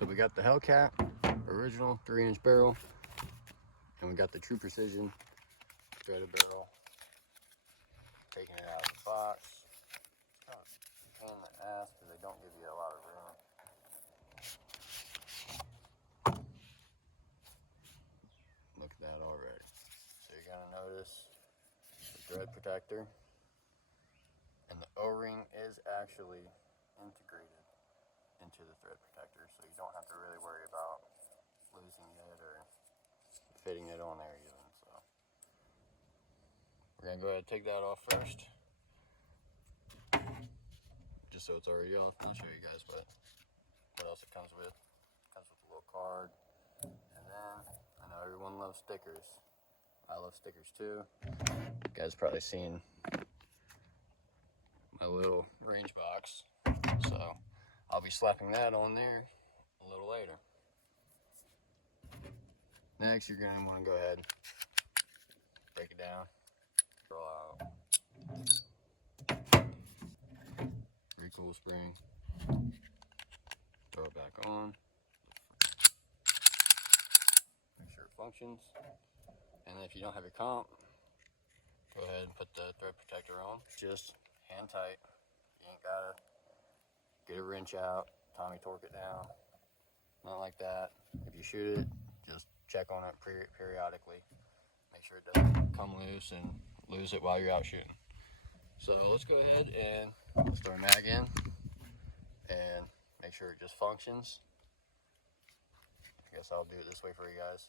So we got the Hellcat original 3-inch barrel, and we got the True Precision threaded barrel. Taking it out of the box. It's kind of a pain in the ass because they don't give you a lot of room. Look at that already. So you're gonna notice the thread protector, and the O-ring is actually integrated into the thread protector, so you don't have to really worry about losing it or fitting it on there even. So we're gonna go ahead and take that off first, just so it's already off. I'll show you guys what else it comes with. It comes with a little card, and then I know everyone loves stickers. I love stickers too. You guys probably seen my little range box, so I'll be slapping that on there a little later. Next, you're going to want to go ahead, break it down, draw out, recool spring, throw it back on, make sure it functions, and then if you don't have your comp, go ahead and put the thread protector on. Just hand tight. You ain't gotta get a wrench out, Tommy torque it down, not like that. If you shoot it, just check on it periodically. Make sure it doesn't come loose and lose it while you're out shooting. So let's go ahead and let's throw a mag in and make sure it just functions. I guess I'll do it this way for you guys.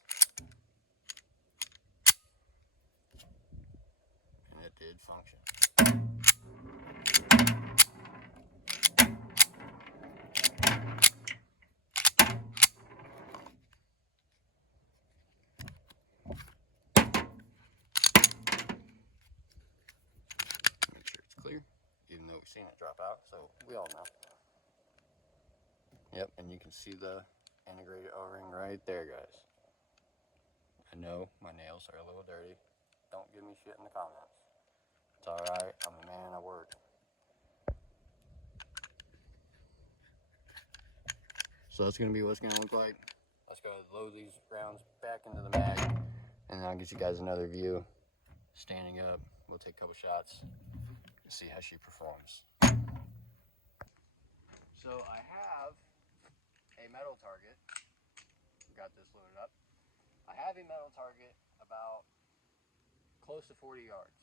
And it did function. Make sure it's clear, even though we've seen it drop out, so we all know. Yep, and you can see the integrated O-ring right there, guys. I know my nails are a little dirty. Don't give me shit in the comments. It's alright, I'm a man, I work. So that's going to be what it's going to look like. Let's go load these rounds back into the mag, and then I'll get you guys another view. Standing up, we'll take a couple shots and see how she performs. So I have a metal target. Got this loaded up. I have a metal target about close to 40 yards.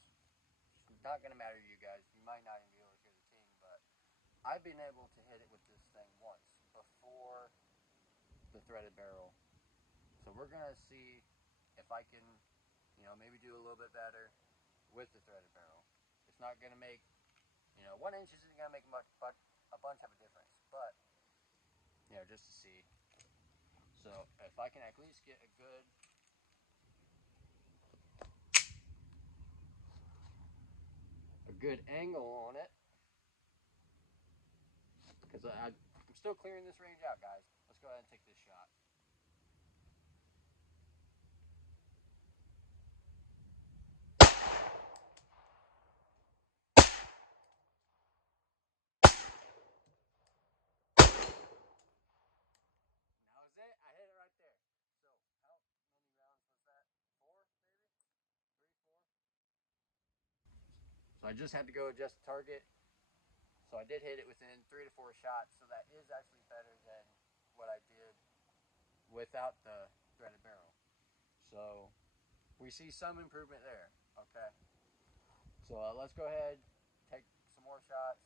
It's not going to matter to you guys. You might not even be able to hear the ting, but I've been able to hit it with this thing once before the threaded barrel. So we're going to see if I can, maybe do a little bit better with the threaded barrel. It's not going to make, 1 inch isn't going to make much, but a bunch of a difference. But, just to see. So if I can at least get a good angle on it, because I'm still clearing this range out, guys. Let's go ahead and take this shot. That was it. I hit it right there. So how many rounds was that? 4, maybe? 3, 4? So I just had to go adjust the target. So I did hit it within 3 to 4 shots. So that is actually better than what I did without the threaded barrel. So we see some improvement there. Okay. So let's go ahead, take some more shots.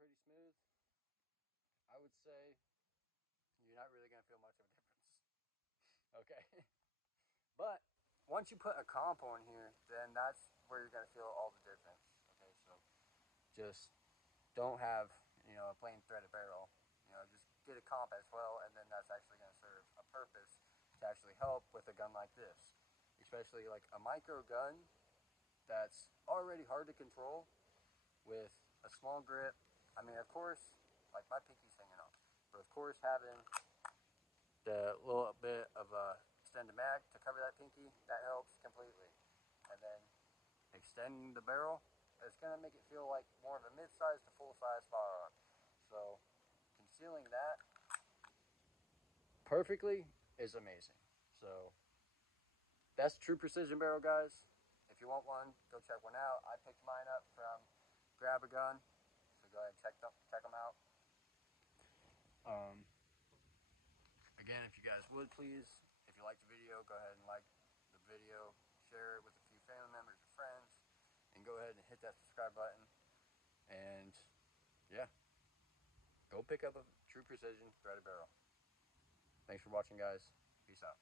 Pretty smooth. I would say you're not really going to feel much of a difference. Okay. But once you put a comp on here, then that's where you're going to feel all the difference. Okay, so just don't have, you know, a plain threaded barrel. You know, just get a comp as well, and then that's actually going to serve a purpose to actually help with a gun like this. Especially like a micro gun that's already hard to control with a small grip. I mean, of course, like my pinky's hanging off, but of course having the little bit of a extended mag to cover that pinky, that helps completely. And then extending the barrel, it's going to make it feel like more of a mid-size to full-size firearm. So concealing that perfectly is amazing. So that's True Precision Barrel, guys. If you want one, go check one out. I picked mine up from Grab a Gun, so go ahead and check them out. Again, if you guys would please, if you like the video, go ahead and like the video, share it with a few family members or friends, and go ahead and hit that subscribe button. And yeah, go pick up a True Precision threaded barrel. Thanks for watching, guys. Peace out.